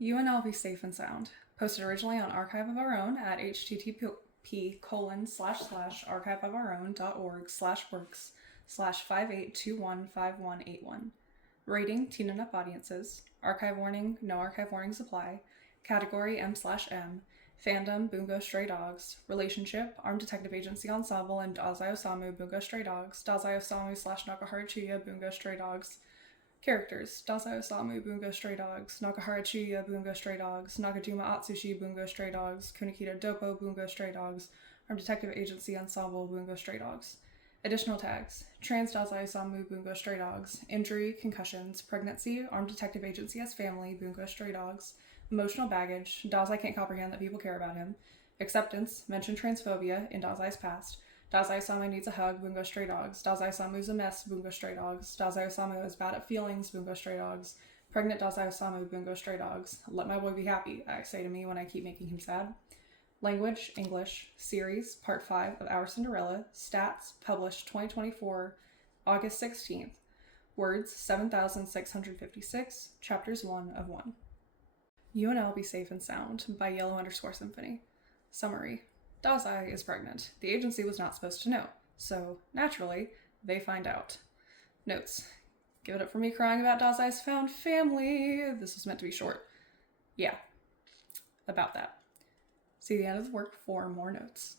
UNLV Safe and Sound, posted originally on Archive of Our Own at http://archiveofourown.org/works/58215181. Rating: teen enough audiences. Archive warning: no archive warnings apply. Category: M/M. Fandom: Bungo Stray Dogs. Relationship: Armed Detective Agency Ensemble and Dazai Osamu Bungo Stray Dogs. Dazai Osamu/Nakahara Chuya Bungo Stray Dogs. Characters: Dazai Osamu Bungo Stray Dogs, Nakahara Chuya Bungo Stray Dogs, Nakajima Atsushi Bungo Stray Dogs, Kunikita Dopo Bungo Stray Dogs, Armed Detective Agency Ensemble Bungo Stray Dogs. Additional tags: Trans Dazai Osamu Bungo Stray Dogs, Injury, Concussions, Pregnancy, Armed Detective Agency as Family Bungo Stray Dogs, Emotional Baggage, Dazai can't comprehend that people care about him, Acceptance, mention transphobia in Dazai's past, Dazai Osamu needs a hug, Bungo Stray Dogs. Dazai Osamu's a mess, Bungo Stray Dogs. Dazai Osamu is bad at feelings, Bungo Stray Dogs. Pregnant Dazai Osamu, Bungo Stray Dogs. Let my boy be happy, I say to me when I keep making him sad. Language, English, Series, Part 5 of Our Cinderella, Stats, published 2024, August 16th. Words, 7,656, Chapters 1 of 1. UNL Be Safe and Sound by Yellow_Symphony. Summary. Dazai is pregnant. The agency was not supposed to know, so, naturally, they find out. Notes. Give it up for me crying about Dazai's found family. This was meant to be short. Yeah. About that. See the end of the work for more notes.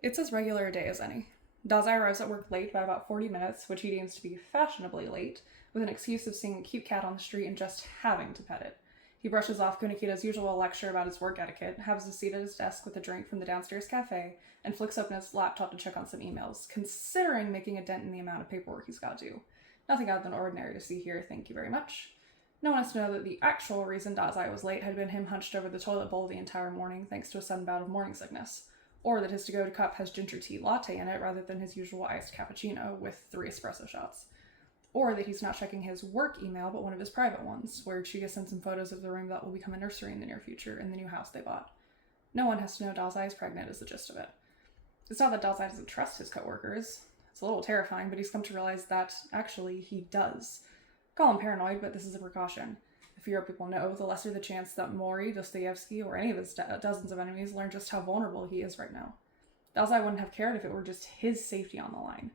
It's as regular a day as any. Dazai arrives at work late by about 40 minutes, which he deems to be fashionably late, with an excuse of seeing a cute cat on the street and just having to pet it. He brushes off Kunikita's usual lecture about his work etiquette, has a seat at his desk with a drink from the downstairs cafe, and flicks open his laptop to check on some emails, considering making a dent in the amount of paperwork he's got to do. Nothing out of the ordinary to see here, thank you very much. No one has to know that the actual reason Dazai was late had been him hunched over the toilet bowl the entire morning thanks to a sudden bout of morning sickness, or that his to-go cup has ginger tea latte in it rather than his usual iced cappuccino with 3 espresso shots. Or that he's not checking his work email, but one of his private ones, where Chuya sent some photos of the room that will become a nursery in the near future in the new house they bought. No one has to know Dazai is pregnant is the gist of it. It's not that Dazai doesn't trust his coworkers. It's a little terrifying, but he's come to realize that, actually, he does. Call him paranoid, but this is a precaution. The fewer people know, the lesser the chance that Mori, Dostoevsky, or any of his dozens of enemies learn just how vulnerable he is right now. Dazai wouldn't have cared if it were just his safety on the line.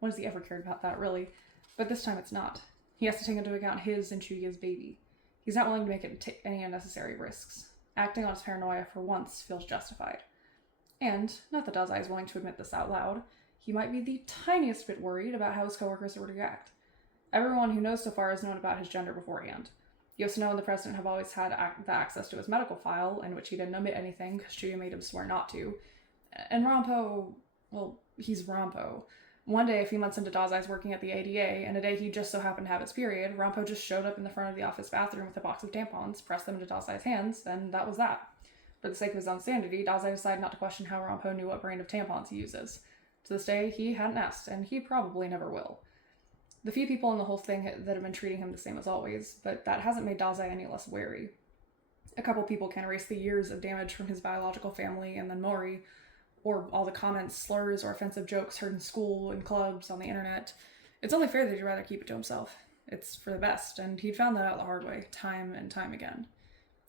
When has he ever cared about that, really? But this time it's not. He has to take into account his and Chuya's baby. He's not willing to make it any unnecessary risks. Acting on his paranoia for once feels justified. And, not that Dazai is willing to admit this out loud, he might be the tiniest bit worried about how his coworkers would react. Everyone who knows so far has known about his gender beforehand. Yoshino and the president have always had the access to his medical file, in which he didn't omit anything because Chuya made him swear not to. And Rampo, well, he's Rampo. One day, a few months into Dazai's working at the ADA, and a day he just so happened to have his period, Rampo just showed up in the front of the office bathroom with a box of tampons, pressed them into Dazai's hands, and that was that. For the sake of his own sanity, Dazai decided not to question how Rampo knew what brand of tampons he uses. To this day, he hadn't asked, and he probably never will. The few people in the whole thing that have been treating him the same as always, but that hasn't made Dazai any less wary. A couple people can erase the years of damage from his biological family and then Mori, or all the comments, slurs, or offensive jokes heard in school, in clubs, on the internet. It's only fair that he'd rather keep it to himself. It's for the best, and he'd found that out the hard way, time and time again.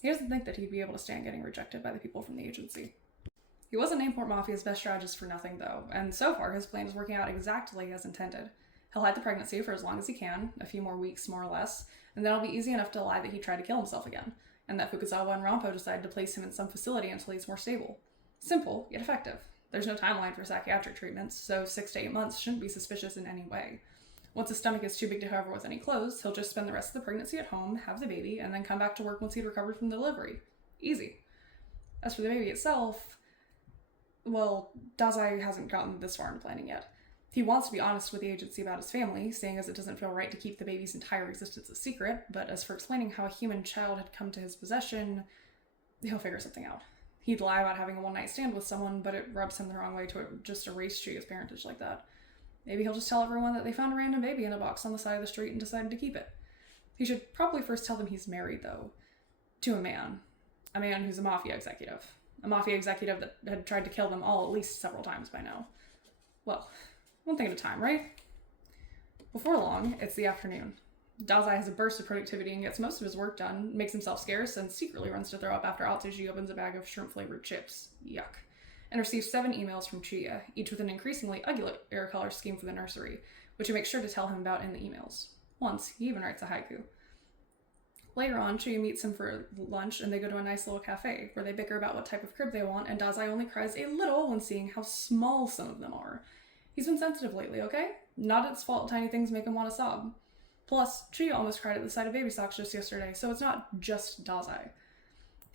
He doesn't think that he'd be able to stand getting rejected by the people from the agency. He wasn't named Port Mafia's best strategist for nothing, though, and so far his plan is working out exactly as intended. He'll hide the pregnancy for as long as he can, a few more weeks more or less, and then it'll be easy enough to lie that he tried to kill himself again, and that Fukuzawa and Rampo decided to place him in some facility until he's more stable. Simple, yet effective. There's no timeline for psychiatric treatments, so 6 to 8 months shouldn't be suspicious in any way. Once his stomach is too big to cover with any clothes, he'll just spend the rest of the pregnancy at home, have the baby, and then come back to work once he'd recovered from the delivery. Easy. As for the baby itself, well, Dazai hasn't gotten this far in planning yet. He wants to be honest with the agency about his family, seeing as it doesn't feel right to keep the baby's entire existence a secret, but as for explaining how a human child had come to his possession, he'll figure something out. He'd lie about having a one-night stand with someone, but it rubs him the wrong way to just erase Chuya's parentage like that. Maybe he'll just tell everyone that they found a random baby in a box on the side of the street and decided to keep it. He should probably first tell them he's married, though. To a man. A man who's a mafia executive. A mafia executive that had tried to kill them all at least several times by now. Well, one thing at a time, right? Before long, it's the afternoon. Dazai has a burst of productivity and gets most of his work done, makes himself scarce, and secretly runs to throw up after Atsushi opens a bag of shrimp-flavored chips. Yuck. And receives 7 emails from Chiya, each with an increasingly ugly air color scheme for the nursery, which he makes sure to tell him about in the emails. Once, he even writes a haiku. Later on, Chiya meets him for lunch, and they go to a nice little cafe, where they bicker about what type of crib they want, and Dazai only cries a little when seeing how small some of them are. He's been sensitive lately, okay? Not its fault tiny things make him want to sob. Plus, Chiya almost cried at the sight of baby socks just yesterday, so it's not just Dazai.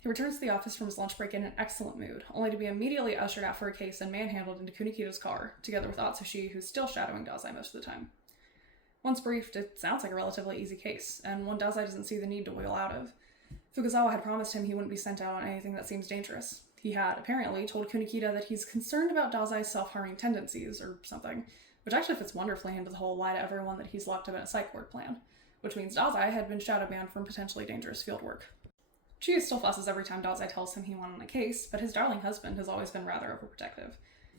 He returns to the office from his lunch break in an excellent mood, only to be immediately ushered out for a case and manhandled into Kunikita's car, together with Atsushi, who's still shadowing Dazai most of the time. Once briefed, it sounds like a relatively easy case, and one Dazai doesn't see the need to wiggle out of. Fukazawa had promised him he wouldn't be sent out on anything that seems dangerous. He had, apparently, told Kunikita that he's concerned about Dazai's self-harming tendencies, or something, which actually fits wonderfully into the whole lie to everyone that he's locked up in a psych ward plan, which means Dazai had been shadow banned from potentially dangerous field work. Chiya still fusses every time Dazai tells him he won on a case, but his darling husband has always been rather overprotective.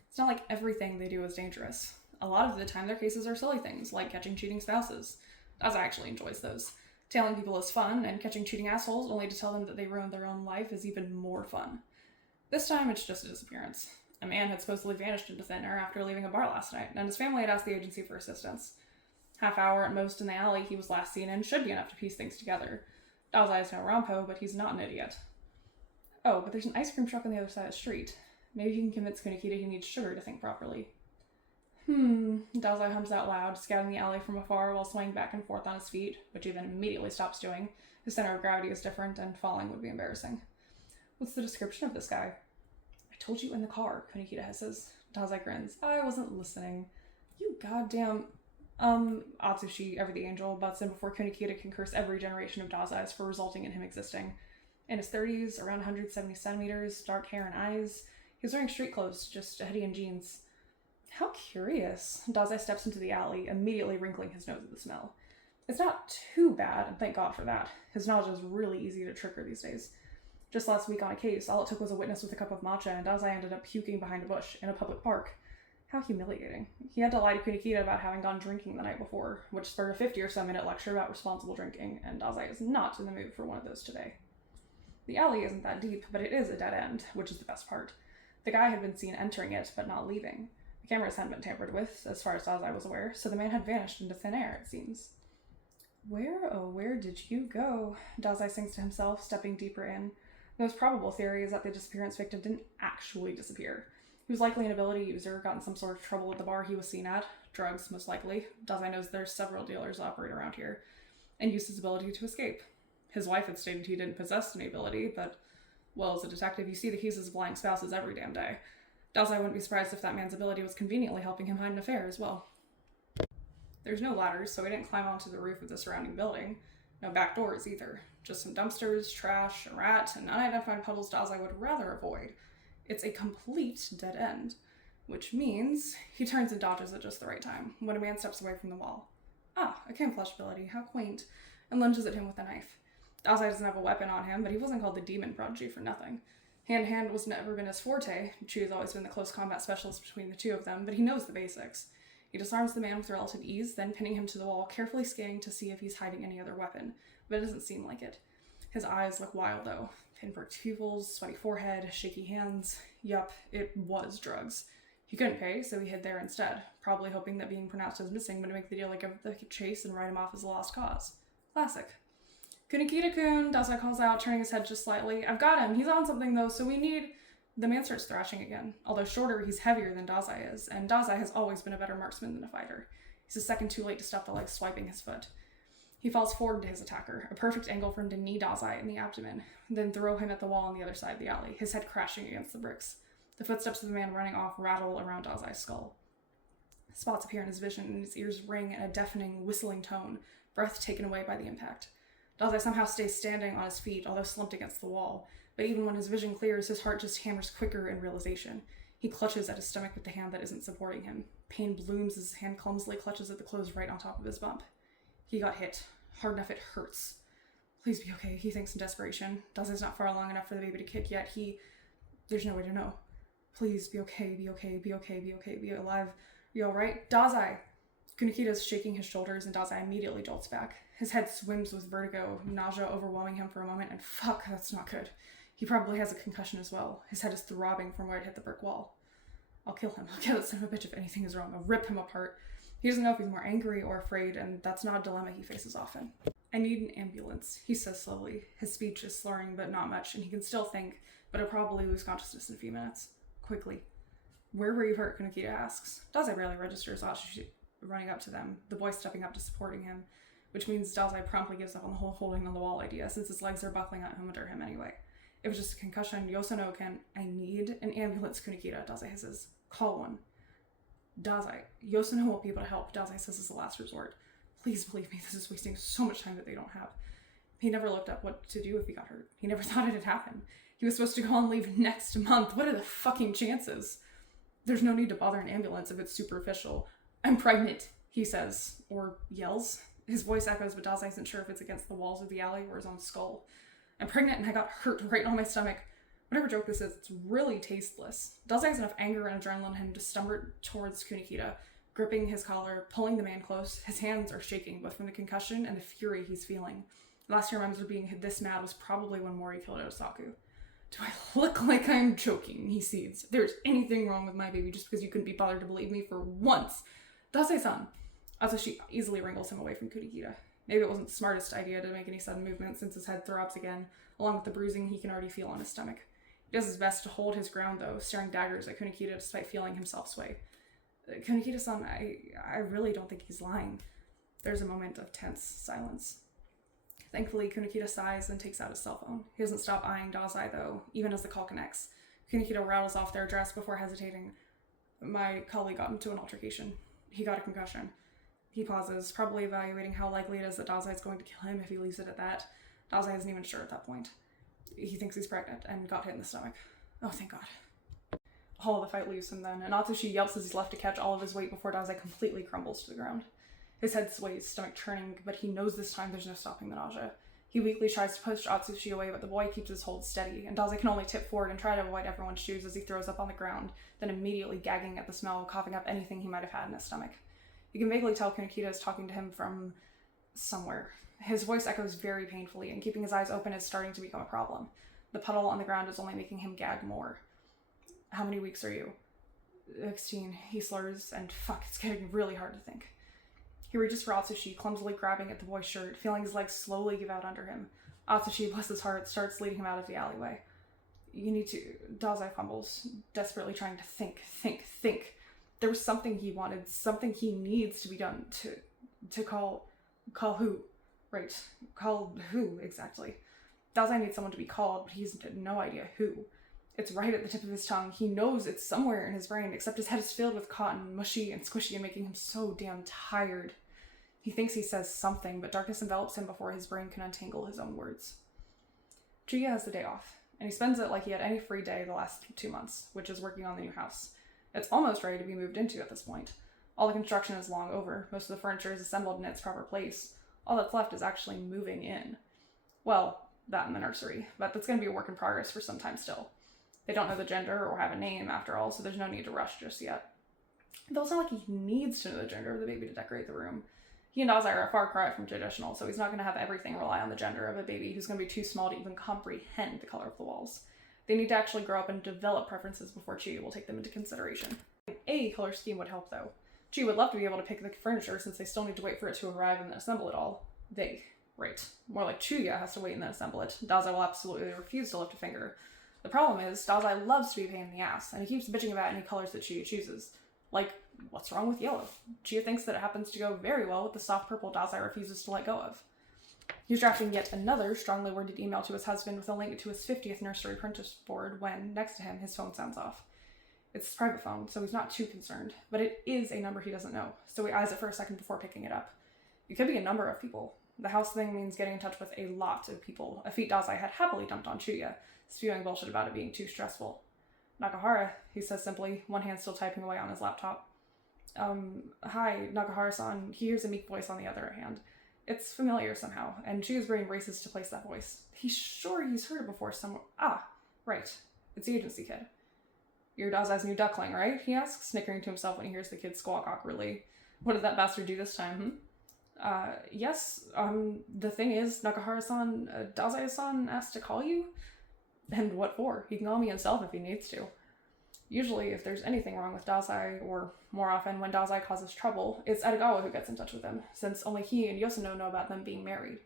It's not like everything they do is dangerous. A lot of the time their cases are silly things, like catching cheating spouses. Dazai actually enjoys those. Tailing people is fun, and catching cheating assholes only to tell them that they ruined their own life is even more fun. This time it's just a disappearance. A man had supposedly vanished into thin air after leaving a bar last night, and his family had asked the agency for assistance. Half hour at most in the alley he was last seen in should be enough to piece things together. Dazai is no Rampo, but he's not an idiot. Oh, but there's an ice cream truck on the other side of the street. Maybe he can convince Kunikita he needs sugar to think properly. Dazai hums out loud, scouting the alley from afar while swaying back and forth on his feet, which he then immediately stops doing. His center of gravity is different, and falling would be embarrassing. What's the description of this guy? I told you in the car, Kunikita hisses. Dazai grins. I wasn't listening. You goddamn... Atsushi, ever the angel, butts in before Kunikita can curse every generation of Dazais for resulting in him existing. In his 30s, around 170 centimeters, dark hair and eyes. He's wearing street clothes, just a hoodie and jeans. How curious. Dazai steps into the alley, immediately wrinkling his nose at the smell. It's not too bad, and thank God for that. His knowledge is really easy to trigger these days. Just last week on a case, all it took was a witness with a cup of matcha, and Dazai ended up puking behind a bush in a public park. How humiliating. He had to lie to Kunikita about having gone drinking the night before, which spurred a 50 or so minute lecture about responsible drinking, and Dazai is not in the mood for one of those today. The alley isn't that deep, but it is a dead end, which is the best part. The guy had been seen entering it, but not leaving. The cameras hadn't been tampered with, as far as Dazai was aware, so the man had vanished into thin air, it seems. Where, oh where did you go? Dazai sings to himself, stepping deeper in. The most probable theory is that the disappearance victim didn't actually disappear. He was likely an ability user, got in some sort of trouble at the bar he was seen at, drugs most likely, Dazai knows there's several dealers that operate around here, and used his ability to escape. His wife had stated he didn't possess any ability, but, well, as a detective, you see the cases of lying spouses every damn day. Dazai wouldn't be surprised if that man's ability was conveniently helping him hide an affair as well. There's no ladders, so he didn't climb onto the roof of the surrounding building. No back doors either. Just some dumpsters, trash, a rat, and unidentified puddles Dazai would rather avoid. It's a complete dead end, which means he turns and dodges at just the right time, when a man steps away from the wall. Ah, a camouflage ability, how quaint, and lunges at him with a knife. Dazai doesn't have a weapon on him, but he wasn't called the demon prodigy for nothing. Hand-to-hand was never been his forte. Chu's always been the close combat specialist between the two of them, but he knows the basics. He disarms the man with relative ease, then pinning him to the wall, carefully scanning to see if he's hiding any other weapon, but it doesn't seem like it. His eyes look wild, though. Pinpricked pupils, sweaty forehead, shaky hands. Yup, it was drugs. He couldn't pay, so he hid there instead, probably hoping that being pronounced as missing would make the dealer give the chase and write him off as a lost cause. Classic. Kunikita-kun, Dazai calls out, turning his head just slightly. I've got him. He's on something, though, so we need... The man starts thrashing again. Although shorter, he's heavier than Dazai is, and Dazai has always been a better marksman than a fighter. He's a second too late to stop the leg swiping his foot. He falls forward to his attacker, a perfect angle for him to knee Dazai in the abdomen, then throw him at the wall on the other side of the alley, his head crashing against the bricks. The footsteps of the man running off rattle around Dazai's skull. Spots appear in his vision, and his ears ring in a deafening, whistling tone, breath taken away by the impact. Dazai somehow stays standing on his feet, although slumped against the wall, but even when his vision clears, his heart just hammers quicker in realization. He clutches at his stomach with the hand that isn't supporting him. Pain blooms as his hand clumsily clutches at the clothes right on top of his bump. He got hit. Hard enough it hurts. Please be okay, he thinks in desperation. Dazai's not far along enough for the baby to kick yet. There's no way to know. Please be okay, be okay, be okay, be okay, be alive. You alright? Dazai! Kunikita's shaking his shoulders and Dazai immediately jolts back. His head swims with vertigo, nausea overwhelming him for a moment, and fuck, that's not good. He probably has a concussion as well. His head is throbbing from where it hit the brick wall. I'll kill him. I'll kill that son of a bitch if anything is wrong. I'll rip him apart. He doesn't know if he's more angry or afraid, and that's not a dilemma he faces often. I need an ambulance, he says slowly. His speech is slurring, but not much, and he can still think, but he'll probably lose consciousness in a few minutes. Quickly. Where were you hurt? Kunakita asks. Dazai barely registers Atsushi running up to them, the boy stepping up to supporting him, which means Dazai promptly gives up on the whole holding on the wall idea, since his legs are buckling under him anyway. It was just a concussion. Yosono can. I need an ambulance, Kunakita, Dazai hisses. Call one. Dazai. Yosono won't be able to help, Dazai says as a last resort. Please believe me, this is wasting so much time that they don't have. He never looked up what to do if he got hurt. He never thought it'd happen. He was supposed to go on leave next month. What are the fucking chances? There's no need to bother an ambulance if it's superficial. I'm pregnant, he says, or yells. His voice echoes, but Dazai isn't sure if it's against the walls of the alley or his own skull. I'm pregnant and I got hurt right on my stomach. Whatever joke this is, it's really tasteless. Dazai has enough anger and adrenaline in him to stumble towards Kunakita, gripping his collar, pulling the man close. His hands are shaking, both from the concussion and the fury he's feeling. The last he remembers of being this mad was probably when Mori killed Osaku. Do I look like I'm joking? He seethes. If there's anything wrong with my baby just because you couldn't be bothered to believe me for once. Dazai-san. Atsushi easily wrangles him away from Kunakita. Maybe it wasn't the smartest idea to make any sudden movement since his head throbs again, along with the bruising he can already feel on his stomach. He does his best to hold his ground, though, staring daggers at Kunakita despite feeling himself sway. Kunakita-san, I really don't think he's lying. There's a moment of tense silence. Thankfully, Kunakita sighs and takes out his cell phone. He doesn't stop eyeing Dazai, though, even as the call connects. Kunakita rattles off their address before hesitating. My colleague got into an altercation. He got a concussion. He pauses, probably evaluating how likely it is that Dazai is going to kill him if he leaves it at that. Dazai isn't even sure at that point. He thinks he's pregnant and got hit in the stomach. Oh, thank God. All of the fight leaves him then, and Atsushi yelps as he's left to catch all of his weight before Dazai completely crumbles to the ground. His head sways, stomach churning, but he knows this time there's no stopping the nausea. He weakly tries to push Atsushi away, but the boy keeps his hold steady, and Dazai can only tip forward and try to avoid everyone's shoes as he throws up on the ground, then immediately gagging at the smell, coughing up anything he might have had in his stomach. You can vaguely tell Kunakita is talking to him from somewhere. His voice echoes very painfully, and keeping his eyes open is starting to become a problem. The puddle on the ground is only making him gag more. How many weeks are you? 16, he slurs, and fuck, it's getting really hard to think. He reaches for Atsushi, clumsily grabbing at the boy's shirt, feeling his legs slowly give out under him. Atsushi, bless his heart, starts leading him out of the alleyway. You need to... Dazai fumbles, desperately trying to think. There was something he wanted, something he needs to be done to call who? Right, call who, exactly. Dazai needs someone to be called, but he's no idea who. It's right at the tip of his tongue. He knows it's somewhere in his brain, except his head is filled with cotton, mushy and squishy and making him so damn tired. He thinks he says something, but darkness envelops him before his brain can untangle his own words. Chuya has the day off, and he spends it like he had any free day the last 2 months, which is working on the new house. It's almost ready to be moved into at this point. All the construction is long over. Most of the furniture is assembled in its proper place. All that's left is actually moving in. Well, that and the nursery, but that's going to be a work in progress for some time still. They don't know the gender or have a name, after all, so there's no need to rush just yet. Though it's not like he needs to know the gender of the baby to decorate the room. He and Dazai are a far cry from traditional, so he's not going to have everything rely on the gender of a baby who's going to be too small to even comprehend the color of the walls. They need to actually grow up and develop preferences before Chuya will take them into consideration. A color scheme would help, though. Chuya would love to be able to pick the furniture since they still need to wait for it to arrive and then assemble it all. They. Right. More like Chuya has to wait and then assemble it. Dazai will absolutely refuse to lift a finger. The problem is, Dazai loves to be a pain in the ass, and he keeps bitching about any colors that Chuya chooses. Like, what's wrong with yellow? Chuya thinks that it happens to go very well with the soft purple Dazai refuses to let go of. He's drafting yet another strongly worded email to his husband with a link to his 50th nursery printer's board when, next to him, his phone sounds off. It's his private phone, so he's not too concerned, but it is a number he doesn't know, so he eyes it for a second before picking it up. It could be a number of people. The house thing means getting in touch with a lot of people, a feat Dazai had happily dumped on Chuya, spewing bullshit about it being too stressful. Nakahara, he says simply, one hand still typing away on his laptop. Hi, Nakahara-san, he hears a meek voice on the other hand. It's familiar somehow, and Chuya's brain races to place that voice. He's sure he's heard it before somewhere. Ah, right. It's the agency kid. You're Dazai's new duckling, right? He asks, snickering to himself when he hears the kid squawk awkwardly. What did that bastard do this time, Yes, the thing is, Nakahara-san, Dazai-san asked to call you? And what for? He can call me himself if he needs to. Usually, if there's anything wrong with Dazai, or more often when Dazai causes trouble, it's Edogawa who gets in touch with him, since only he and Yoshino know about them being married.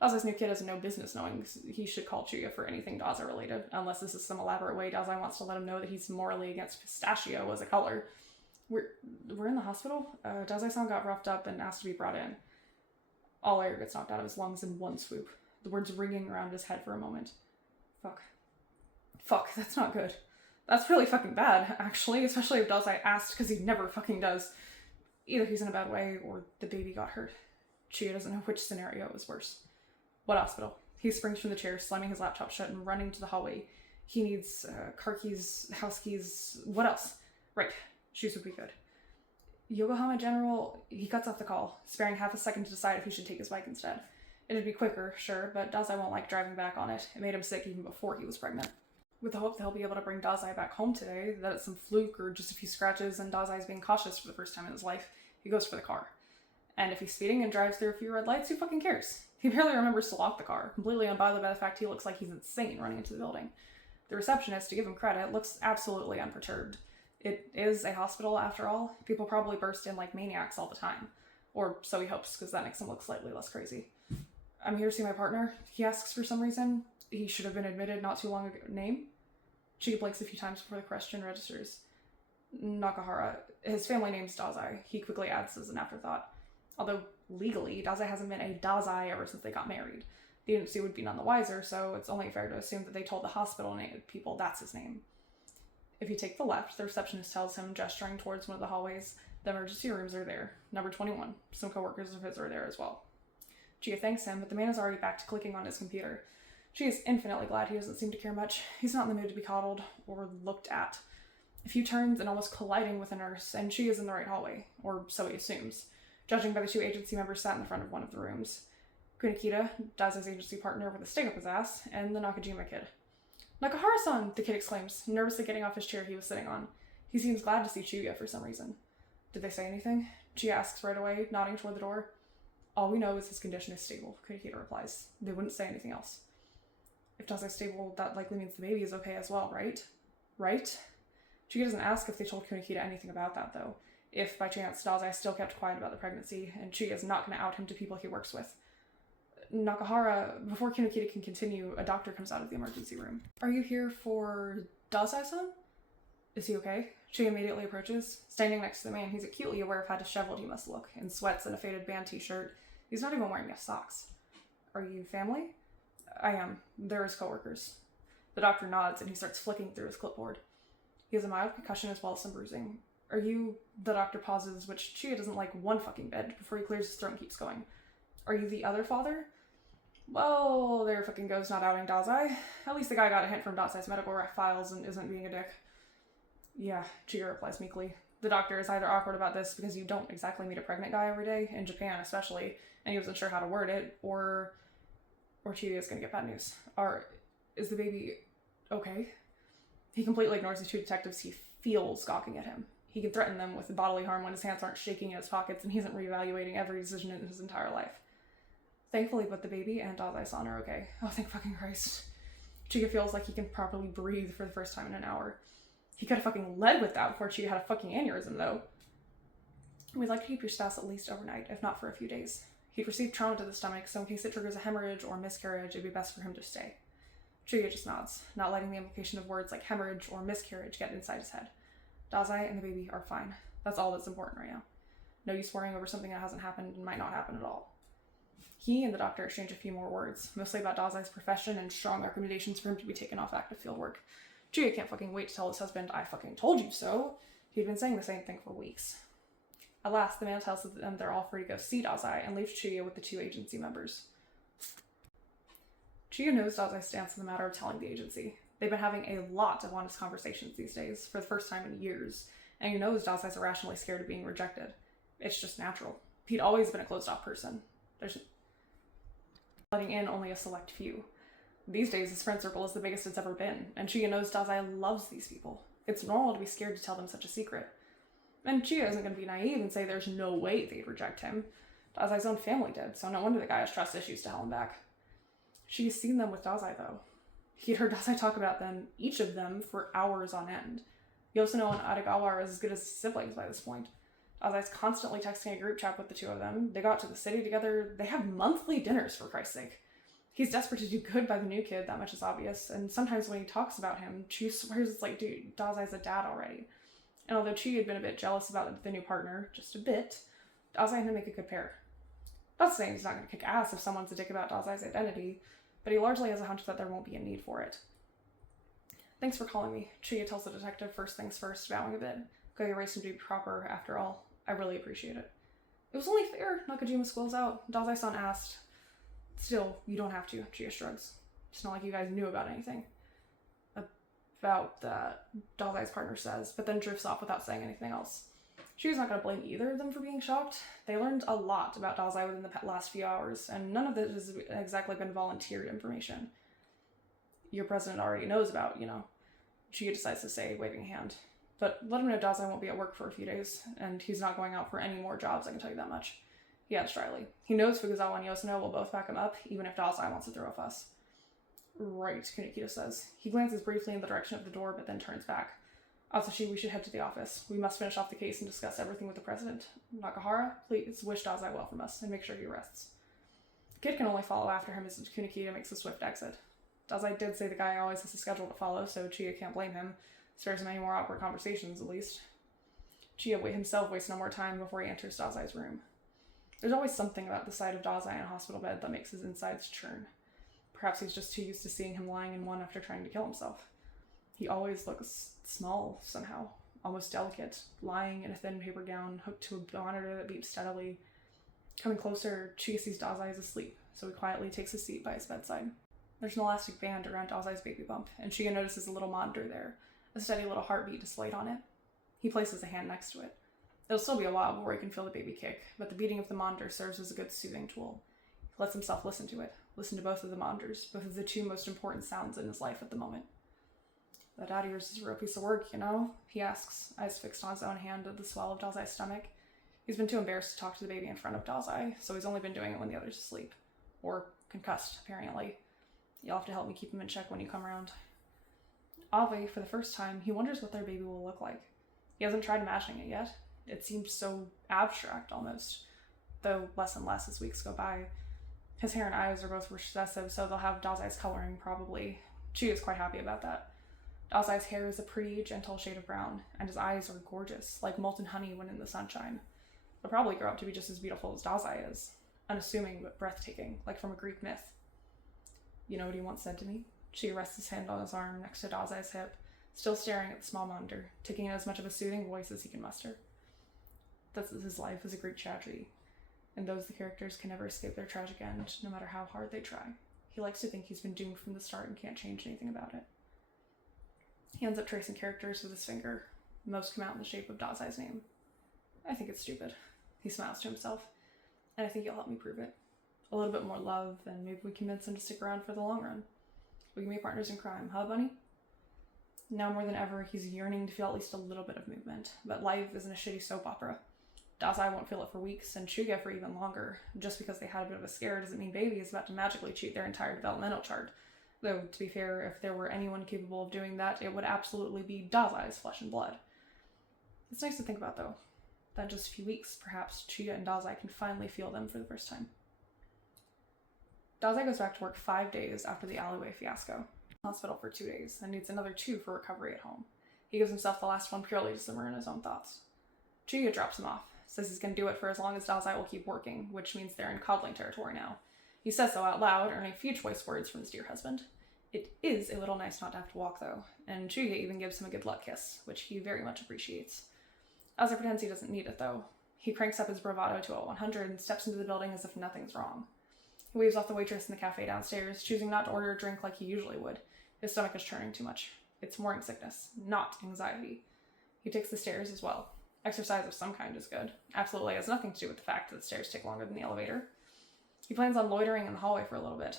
Dazai's new kid has no business knowing he should call Chuya for anything Dazai related, unless this is some elaborate way Dazai wants to let him know that he's morally against pistachio as a color. We're in the hospital? Dazai-san got roughed up and asked to be brought in. All air gets knocked out of his lungs in one swoop, the words ringing around his head for a moment. Fuck, that's not good. That's really fucking bad, actually, especially if Dazai asked, because he never fucking does. Either he's in a bad way, or the baby got hurt. Chuya doesn't know which scenario was worse. What hospital? He springs from the chair, slamming his laptop shut and running to the hallway. He needs car keys, house keys, what else? Right, shoes would be good. Yokohama General, he cuts off the call, sparing half a second to decide if he should take his bike instead. It'd be quicker, sure, but Dazai won't like driving back on it. It made him sick even before he was pregnant. With the hope that he'll be able to bring Dazai back home today, that it's some fluke or just a few scratches and Dazai's being cautious for the first time in his life, he goes for the car. And if he's speeding and drives through a few red lights, who fucking cares? He barely remembers to lock the car, completely unbothered by the fact he looks like he's insane running into the building. The receptionist, to give him credit, looks absolutely unperturbed. It is a hospital, after all. People probably burst in like maniacs all the time. Or so he hopes, because that makes him look slightly less crazy. I'm here to see my partner, he asks for some reason. He should have been admitted not too long ago. Name? She blinks a few times before the question registers. Nakahara. His family name's Dazai. He quickly adds as an afterthought. Although, legally, Dazai hasn't been a Dazai ever since they got married. The agency would be none the wiser, so it's only fair to assume that they told the hospital people that's his name. If you take the left, the receptionist tells him, gesturing towards one of the hallways, the emergency rooms are there. Number 21. Some coworkers of his are there as well. Chuya thanks him, but the man is already back to clicking on his computer. She is infinitely glad he doesn't seem to care much. He's not in the mood to be coddled or looked at. A few turns and almost colliding with a nurse, and she is in the right hallway, or so he assumes, judging by the two agency members sat in the front of one of the rooms. Kunikita, Dazai's agency partner with a stick up his ass, and the Nakajima kid. Nakahara-san! The kid exclaims, nervously getting off his chair he was sitting on. He seems glad to see Chuya for some reason. Did they say anything? Chuya asks right away, nodding toward the door. All we know is his condition is stable, Kunikita replies. They wouldn't say anything else. If Dazai's stable, that likely means the baby is okay as well, right? Right? Chuya doesn't ask if they told Kunikita anything about that, though. If, by chance, Dazai still kept quiet about the pregnancy, and Chuya is not going to out him to people he works with. Nakahara, before Kunikita can continue, a doctor comes out of the emergency room. Are you here for Dazai-san? Is he okay? Chuya immediately approaches. Standing next to the man, he's acutely aware of how disheveled he must look, in sweats and a faded band t-shirt. He's not even wearing his socks. Are you family? I am. They're his coworkers. The doctor nods and he starts flicking through his clipboard. He has a mild concussion as well as some bruising. Are you... The doctor pauses, which Chuya doesn't like one fucking bit, before he clears his throat and keeps going. Are you the other father? Well, there fucking goes not outing Dazai. At least the guy got a hint from Dazai's medical files and isn't being a dick. Yeah, Chuya replies meekly. The doctor is either awkward about this because you don't exactly meet a pregnant guy every day, in Japan especially, and he wasn't sure how to word it, or Chuya is gonna get bad news. Or is the baby okay? He completely ignores the two detectives he feels gawking at him. He can threaten them with bodily harm when his hands aren't shaking in his pockets and he isn't reevaluating every decision in his entire life. Thankfully, both the baby and Dazai-san are okay. Oh, thank fucking Christ. Chuya feels like he can properly breathe for the first time in an hour. He could have fucking led with that before Chuya had a fucking aneurysm, though. We'd like to keep your spouse at least overnight, if not for a few days. He'd received trauma to the stomach, so in case it triggers a hemorrhage or miscarriage, it'd be best for him to stay. Chuya just nods, not letting the implication of words like hemorrhage or miscarriage get inside his head. Dazai and the baby are fine. That's all that's important right now. No use worrying over something that hasn't happened and might not happen at all. He and the doctor exchange a few more words, mostly about Dazai's profession and strong recommendations for him to be taken off active field work. Chuya can't fucking wait to tell his husband, I fucking told you so. He'd been saying the same thing for weeks. At last, the man tells them they're all free to go see Dazai and leaves Chuya with the two agency members. Chuya knows Dazai's stance in the matter of telling the agency. They've been having a lot of honest conversations these days, for the first time in years, and he knows Dazai's irrationally scared of being rejected. It's just natural. He'd always been a closed-off person. There's letting in only a select few. These days, his friend circle is the biggest it's ever been, and Chuya knows Dazai loves these people. It's normal to be scared to tell them such a secret. And Chuya isn't going to be naive and say there's no way they'd reject him. Dazai's own family did, so no wonder the guy has trust issues to hell and back. She's seen them with Dazai, though. He'd heard Dazai talk about them, each of them, for hours on end. Yosuno and Aragawa are as good as siblings by this point. Dazai's constantly texting a group chat with the two of them. They got to the city together. They have monthly dinners, for Christ's sake. He's desperate to do good by the new kid, that much is obvious, and sometimes when he talks about him, Chu swears it's like, dude, Dazai's a dad already. And although Chi had been a bit jealous about the new partner, just a bit, Dazai and him make a good pair. Not saying he's not going to kick ass if someone's a dick about Dazai's identity, but he largely has a hunch that there won't be a need for it. Thanks for calling me, Chuya tells the detective first things first, bowing a bit. Goya raised him to be proper, after all. I really appreciate it. It was only fair. Nakajima school's out. Dazai-san asked. Still, you don't have to, Chuya shrugs. It's not like you guys knew about anything. About that, Dazai's partner says, but then drifts off without saying anything else. Chuya's not going to blame either of them for being shocked. They learned a lot about Dazai within the last few hours, and none of it has exactly been volunteered information. Your president already knows about, Chuya decides to say, waving a hand. But let him know Dazai won't be at work for a few days, and he's not going out for any more jobs, I can tell you that much. He adds dryly. He knows Fukuzawa and Yosuno will both back him up, even if Dazai wants to throw a fuss. Right, Kunikita says. He glances briefly in the direction of the door, but then turns back. Atsushi, we should head to the office. We must finish off the case and discuss everything with the president. Nakahara, please wish Dazai well from us, and make sure he rests. Kid can only follow after him as Kunikita makes a swift exit. Dazai did say the guy always has a schedule to follow, so Chuya can't blame him. Spares him any more awkward conversations, at least. Chuya himself wastes no more time before he enters Dazai's room. There's always something about the sight of Dazai in a hospital bed that makes his insides churn. Perhaps he's just too used to seeing him lying in one after trying to kill himself. He always looks small, somehow, almost delicate, lying in a thin paper gown, hooked to a monitor that beeps steadily. Coming closer, Chuya sees Dazai is asleep, so he quietly takes a seat by his bedside. There's an elastic band around Dazai's baby bump, and Chuya notices a little monitor there, a steady little heartbeat displayed on it. He places a hand next to it. It'll still be a while before he can feel the baby kick, but the beating of the monitor serves as a good soothing tool. He lets himself listen to it, listen to both of the monitors, both of the two most important sounds in his life at the moment. That dad of yours is a real piece of work, he asks, eyes fixed on his own hand at the swell of Dazai's stomach. He's been too embarrassed to talk to the baby in front of Dazai, so he's only been doing it when the other's asleep. Or concussed, apparently. You'll have to help me keep him in check when you come around. Oddly, for the first time, he wonders what their baby will look like. He hasn't tried imagining it yet. It seemed so abstract, almost, though less and less as weeks go by. His hair and eyes are both recessive, so they'll have Dazai's coloring, probably. Chuya is quite happy about that. Dazai's hair is a pretty, gentle shade of brown, and his eyes are gorgeous, like molten honey when in the sunshine. They'll probably grow up to be just as beautiful as Dazai is. Unassuming, but breathtaking, like from a Greek myth. You know what he once said to me? Chuya rests his hand on his arm next to Dazai's hip, still staring at the small monitor, taking in as much of a soothing voice as he can muster. That his life is a Greek tragedy, and those the characters can never escape their tragic end, no matter how hard they try. He likes to think he's been doomed from the start and can't change anything about it. He ends up tracing characters with his finger. Most come out in the shape of Dazai's name. I think it's stupid. He smiles to himself, and I think you'll help me prove it. A little bit more love, and maybe we can convince him to stick around for the long run. We can be partners in crime, huh, Bunny? Now more than ever, he's yearning to feel at least a little bit of movement, but life isn't a shitty soap opera. Dazai won't feel it for weeks, and Chuya for even longer. Just because they had a bit of a scare doesn't mean Baby is about to magically cheat their entire developmental chart. Though, to be fair, if there were anyone capable of doing that, it would absolutely be Dazai's flesh and blood. It's nice to think about, though, that in just a few weeks, perhaps, Chuya and Dazai can finally feel them for the first time. Dazai goes back to work 5 days after the alleyway fiasco. Hospital for 2 days, and needs another 2 for recovery at home. He gives himself the last one purely to simmer in his own thoughts. Chuya drops him off, says he's going to do it for as long as Dazai will keep working, which means they're in coddling territory now. He says so out loud, earning a few choice words from his dear husband. It is a little nice not to have to walk, though, and Chuya even gives him a good luck kiss, which he very much appreciates. Dazai pretends he doesn't need it, though. He cranks up his bravado to a 100 and steps into the building as if nothing's wrong. He waves off the waitress in the cafe downstairs, choosing not to order a drink like he usually would. His stomach is churning too much. It's morning sickness, not anxiety. He takes the stairs as well. Exercise of some kind is good. Absolutely has nothing to do with the fact that the stairs take longer than the elevator. He plans on loitering in the hallway for a little bit.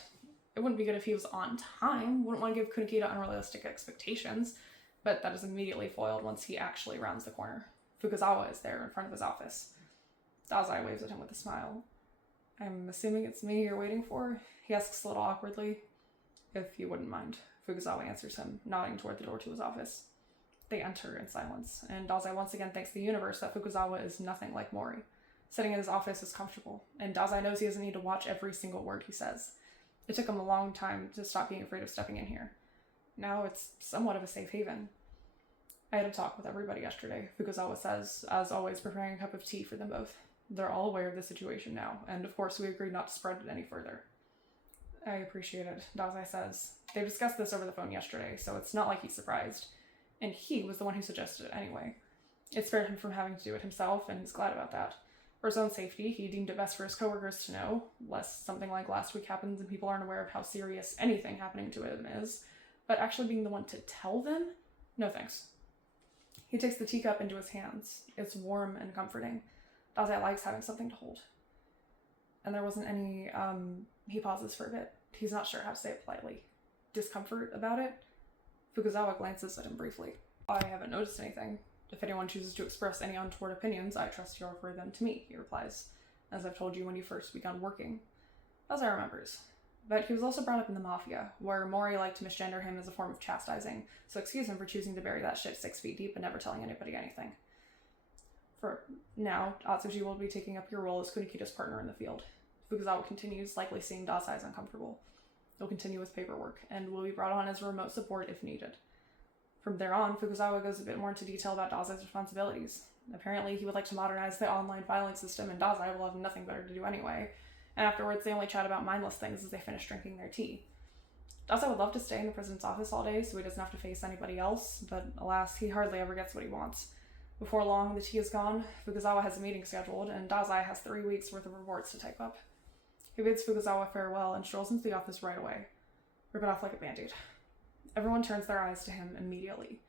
It wouldn't be good if he was on time. Wouldn't want to give Kunikita unrealistic expectations, but that is immediately foiled once he actually rounds the corner. Fukuzawa is there in front of his office. Dazai waves at him with a smile. I'm assuming it's me you're waiting for? He asks a little awkwardly. If you wouldn't mind. Fukuzawa answers him, nodding toward the door to his office. They enter in silence, and Dazai once again thanks the universe that Fukuzawa is nothing like Mori. Sitting in his office is comfortable, and Dazai knows he doesn't need to watch every single word he says. It took him a long time to stop being afraid of stepping in here. Now it's somewhat of a safe haven. I had a talk with everybody yesterday, Fukuzawa says, as always preparing a cup of tea for them both. They're all aware of the situation now, and of course we agreed not to spread it any further. I appreciate it, Dazai says. They discussed this over the phone yesterday, so it's not like he's surprised. And he was the one who suggested it anyway. It spared him from having to do it himself, and he's glad about that. For his own safety, he deemed it best for his coworkers to know, lest something like last week happens and people aren't aware of how serious anything happening to him is, but actually being the one to tell them? No thanks. He takes the teacup into his hands. It's warm and comforting. Dazai likes having something to hold. And there wasn't any, he pauses for a bit. He's not sure how to say it politely. Discomfort about it? Fukuzawa glances at him briefly. I haven't noticed anything. If anyone chooses to express any untoward opinions, I trust you refer them to me, he replies, as I've told you when you first begun working. Dazai remembers. But he was also brought up in the Mafia, where Mori liked to misgender him as a form of chastising, so excuse him for choosing to bury that shit 6 feet deep and never telling anybody anything. For now, Atsushi will be taking up your role as Kunikita's partner in the field. Fukuzawa continues, likely seeing Dazai as uncomfortable. He'll continue with paperwork, and will be brought on as remote support if needed. From there on, Fukuzawa goes a bit more into detail about Dazai's responsibilities. Apparently, he would like to modernize the online filing system, and Dazai will have nothing better to do anyway. And afterwards, they only chat about mindless things as they finish drinking their tea. Dazai would love to stay in the president's office all day so he doesn't have to face anybody else, but alas, he hardly ever gets what he wants. Before long, the tea is gone, Fukuzawa has a meeting scheduled, and Dazai has 3 weeks' worth of reports to type up. He bids Fukuzawa farewell and strolls into the office right away. Rip it off like a band-aid. Everyone turns their eyes to him immediately.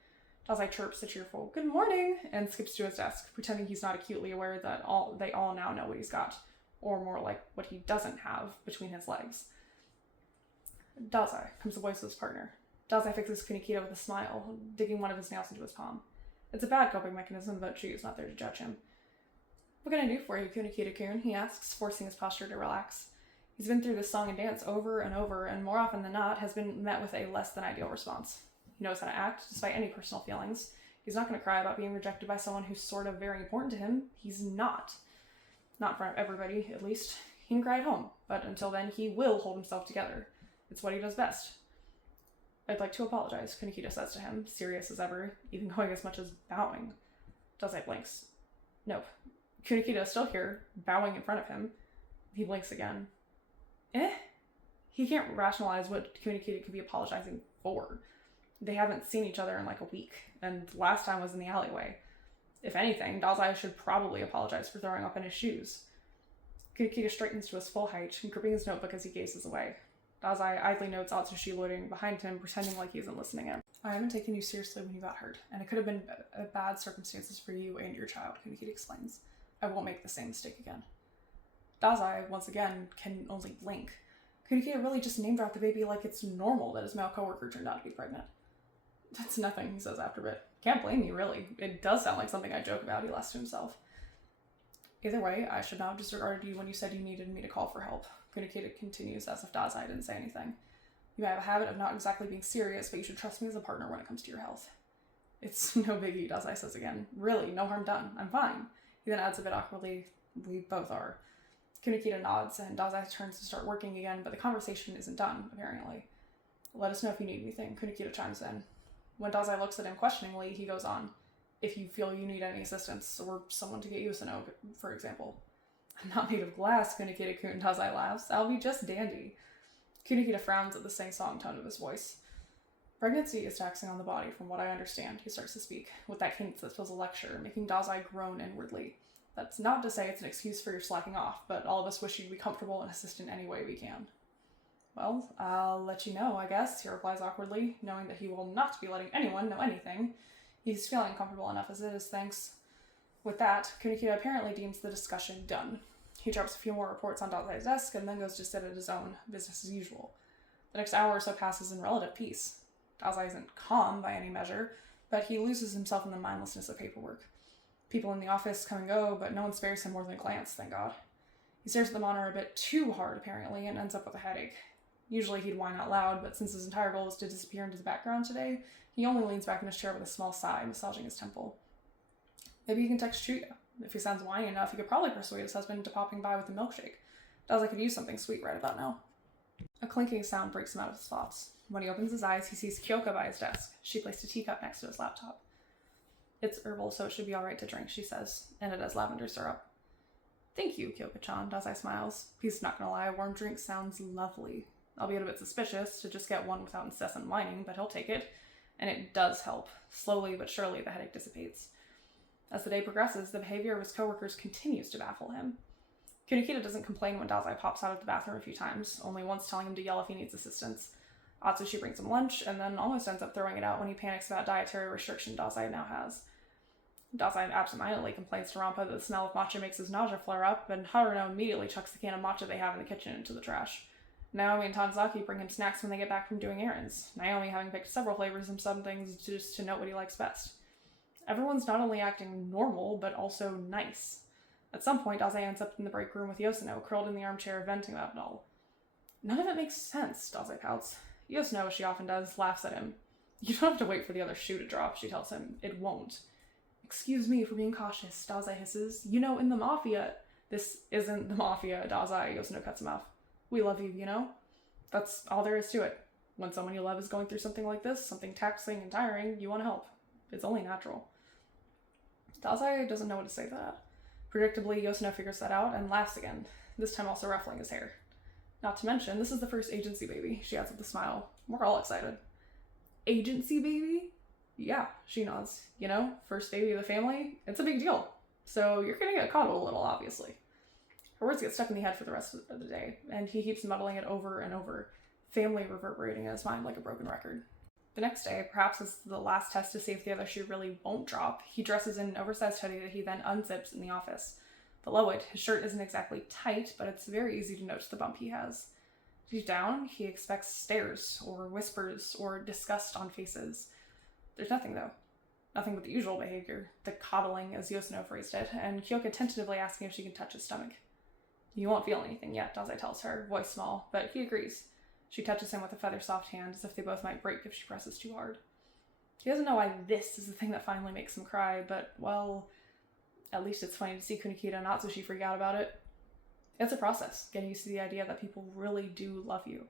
Dazai chirps a cheerful, "Good morning," and skips to his desk, pretending he's not acutely aware that they all now know what he's got. Or more like what he doesn't have between his legs. Dazai, comes the voice of his partner. Dazai fixes Kunikita with a smile, digging one of his nails into his palm. It's a bad coping mechanism, but she is not there to judge him. What can I do for you, Kunikita-kun? He asks, forcing his posture to relax. He's been through this song and dance over and over, and more often than not has been met with a less than ideal response. He knows how to act, despite any personal feelings. He's not going to cry about being rejected by someone who's sort of very important to him. He's not. Not in front of everybody, at least. He can cry at home, but until then, he will hold himself together. It's what he does best. I'd like to apologize, Kunikita says to him, serious as ever, even going as much as bowing. Dazai blinks. Nope. Kunikita is still here, bowing in front of him. He blinks again. He can't rationalize what Kunikita could be apologizing for. They haven't seen each other in like a week, and last time was in the alleyway. If anything, Dazai should probably apologize for throwing up in his shoes. Kunikita straightens to his full height, gripping his notebook as he gazes away. Dazai idly notes Atsushi loitering behind him, pretending like he isn't listening in. I haven't taken you seriously when you got hurt, and it could have been bad circumstances for you and your child, Kunikita explains. I won't make the same mistake again. Dazai, once again, can only blink. Kunikita really just name-dropped the baby like it's normal that his male coworker turned out to be pregnant. That's nothing, he says after a bit. Can't blame you, really. It does sound like something I joke about, he laughs to himself. Either way, I should not have disregarded you when you said you needed me to call for help. Kunikita continues as if Dazai didn't say anything. You may have a habit of not exactly being serious, but you should trust me as a partner when it comes to your health. It's no biggie, Dazai says again. Really, no harm done. I'm fine. He then adds a bit awkwardly, we both are. Kunikita nods, and Dazai turns to start working again, but the conversation isn't done, apparently. Let us know if you need anything, Kunikita chimes in. When Dazai looks at him questioningly, he goes on. If you feel you need any assistance, or someone to get you a Sanogo, for example. I'm not made of glass, Kunikita-kun, Dazai laughs. I'll be just dandy. Kunikita frowns at the sing-song tone of his voice. Pregnancy is taxing on the body, from what I understand, he starts to speak, with that cadence that feels a lecture, making Dazai groan inwardly. That's not to say it's an excuse for your slacking off, but all of us wish you'd be comfortable and assist in any way we can. Well, I'll let you know, I guess, he replies awkwardly, knowing that he will not be letting anyone know anything. He's feeling comfortable enough as it is, thanks. With that, Kunikita apparently deems the discussion done. He drops a few more reports on Dazai's desk and then goes to sit at his own, business as usual. The next hour or so passes in relative peace. Dazai isn't calm by any measure, but he loses himself in the mindlessness of paperwork. People in the office come and go, but no one spares him more than a glance, thank God. He stares at the monitor a bit too hard, apparently, and ends up with a headache. Usually he'd whine out loud, but since his entire goal is to disappear into the background today, he only leans back in his chair with a small sigh, massaging his temple. Maybe he can text Chuya. If he sounds whiny enough, he could probably persuade his husband into popping by with a milkshake. Daza could use something sweet right about now. A clinking sound breaks him out of his thoughts. When he opens his eyes, he sees Kyoka by his desk. She placed a teacup next to his laptop. It's herbal, so it should be alright to drink, she says, and it has lavender syrup. Thank you, Kyoka-chan, Dazai smiles. He's not gonna lie, a warm drink sounds lovely. Albeit a bit suspicious to just get one without incessant whining, but he'll take it. And it does help. Slowly but surely, the headache dissipates. As the day progresses, the behavior of his coworkers continues to baffle him. Kunikita doesn't complain when Dazai pops out of the bathroom a few times, only once telling him to yell if he needs assistance. Atsushi brings him lunch, and then almost ends up throwing it out when he panics about dietary restriction Dazai now has. Dazai absentmindedly complains to Rampa that the smell of matcha makes his nausea flare up, and Haruno immediately chucks the can of matcha they have in the kitchen into the trash. Naomi and Tanizaki bring him snacks when they get back from doing errands, Naomi having picked several flavors and some things just to note what he likes best. Everyone's not only acting normal, but also nice. At some point, Dazai ends up in the break room with Yoshino, curled in the armchair, venting about it all. None of it makes sense, Dazai pouts. Yoshino, as she often does, laughs at him. You don't have to wait for the other shoe to drop, she tells him. It won't. Excuse me for being cautious, Dazai hisses. You know, in the Mafia... This isn't the Mafia, Dazai, Yoshino cuts him off. We love you, you know? That's all there is to it. When someone you love is going through something like this, something taxing and tiring, you want to help. It's only natural. Dazai doesn't know what to say to that. Predictably, Yoshino figures that out and laughs again, this time also ruffling his hair. Not to mention, this is the first agency baby, she adds with a smile. We're all excited. Agency baby? Yeah, she nods. You know, first baby of the family, it's a big deal. So you're gonna get coddled a little, obviously. Her words get stuck in the head for the rest of the day, and he keeps muddling it over and over, family reverberating in his mind like a broken record. The next day, perhaps as the last test to see if the other shoe really won't drop, he dresses in an oversized hoodie that he then unzips in the office. Below it, his shirt isn't exactly tight, but it's very easy to notice the bump he has. Deep down, he expects stares, or whispers, or disgust on faces. There's nothing, though. Nothing but the usual behavior, the coddling, as Yoshino phrased it, and Kyoka tentatively asking if she can touch his stomach. You won't feel anything yet, Dazai tells her, voice small, but he agrees. She touches him with a feather-soft hand, as if they both might break if she presses too hard. He doesn't know why this is the thing that finally makes him cry, but, well, at least it's funny to see Kunikita and Atsushi freak out about it. It's a process, getting used to the idea that people really do love you.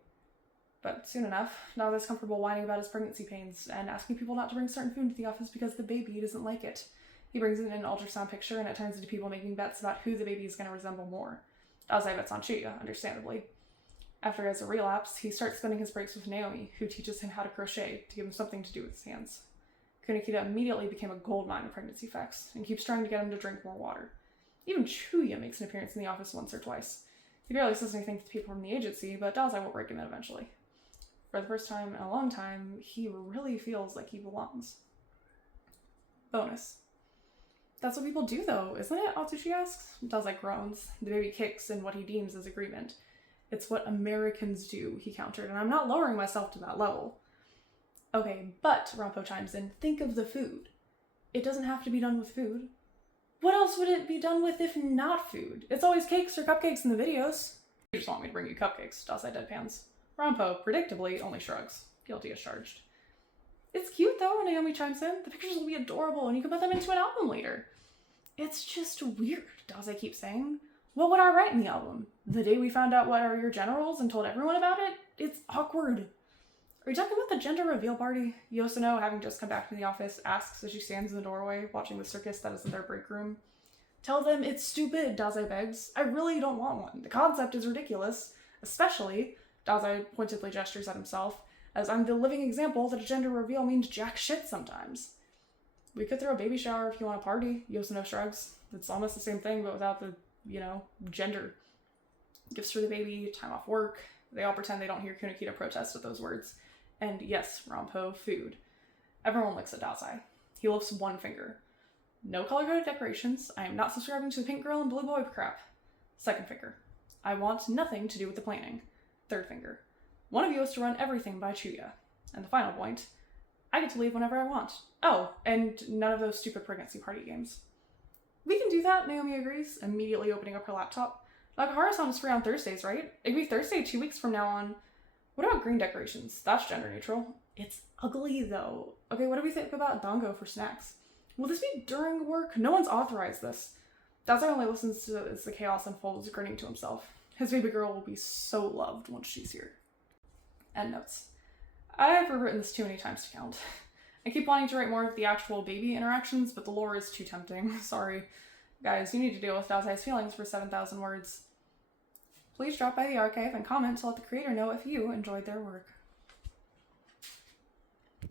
But soon enough, Dazai's comfortable whining about his pregnancy pains and asking people not to bring certain food to the office because the baby doesn't like it. He brings in an ultrasound picture and it turns into people making bets about who the baby is going to resemble more. Dazai bets on Chuya, understandably. After he has a relapse, he starts spending his breaks with Naomi, who teaches him how to crochet to give him something to do with his hands. Kunikita immediately became a goldmine of pregnancy facts and keeps trying to get him to drink more water. Even Chuya makes an appearance in the office once or twice. He barely says anything to the people from the agency, but Dazai will break him in eventually. For the first time in a long time, he really feels like he belongs. Bonus. That's what people do, though, isn't it? Atsushi asks. Dazai groans. The baby kicks in what he deems as agreement. It's what Americans do, he countered, and I'm not lowering myself to that level. Okay, but, Rampo chimes in, think of the food. It doesn't have to be done with food. What else would it be done with if not food? It's always cakes or cupcakes in the videos. You just want me to bring you cupcakes, Dazai deadpans. Rampo, predictably, only shrugs. Guilty as charged. It's cute, though, Naomi chimes in. The pictures will be adorable, and you can put them into an album later. It's just weird, Dazai keeps saying. What would I write in the album? The day we found out what are your generals and told everyone about it? It's awkward. Are you talking about the gender reveal party? Yoshino, having just come back to the office, asks as she stands in the doorway, watching the circus that is in their break room. Tell them it's stupid, Dazai begs. I really don't want one. The concept is ridiculous. Especially, Dazai pointedly gestures at himself, as I'm the living example that a gender reveal means jack shit sometimes. We could throw a baby shower if you want a party, Yoshino shrugs. It's almost the same thing, but without the, gender. Gifts for the baby, time off work. They all pretend they don't hear Kunikita protest at those words. And yes, Rampo, food. Everyone looks at Dazai. He lifts one finger. No color-coded decorations. I am not subscribing to the pink girl and blue boy crap. Second finger. I want nothing to do with the planning. Third finger. One of you has to run everything by Chuya. And the final point. I get to leave whenever I want. Oh, and none of those stupid pregnancy party games. We can do that, Naomi agrees, immediately opening up her laptop. Nakahara-san's free on Thursdays, right? It could be Thursday 2 weeks from now on. What about green decorations? That's gender neutral. It's ugly, though. Okay, what do we think about dango for snacks? Will this be during work? No one's authorized this. Dazai only listens to as the chaos unfolds, grinning to himself. His baby girl will be so loved once she's here. Endnotes. I've rewritten this too many times to count. I keep wanting to write more of the actual baby interactions, but the lore is too tempting. Sorry. Guys, you need to deal with Dazai's feelings for 7,000 words. Please drop by the archive and comment to let the creator know if you enjoyed their work.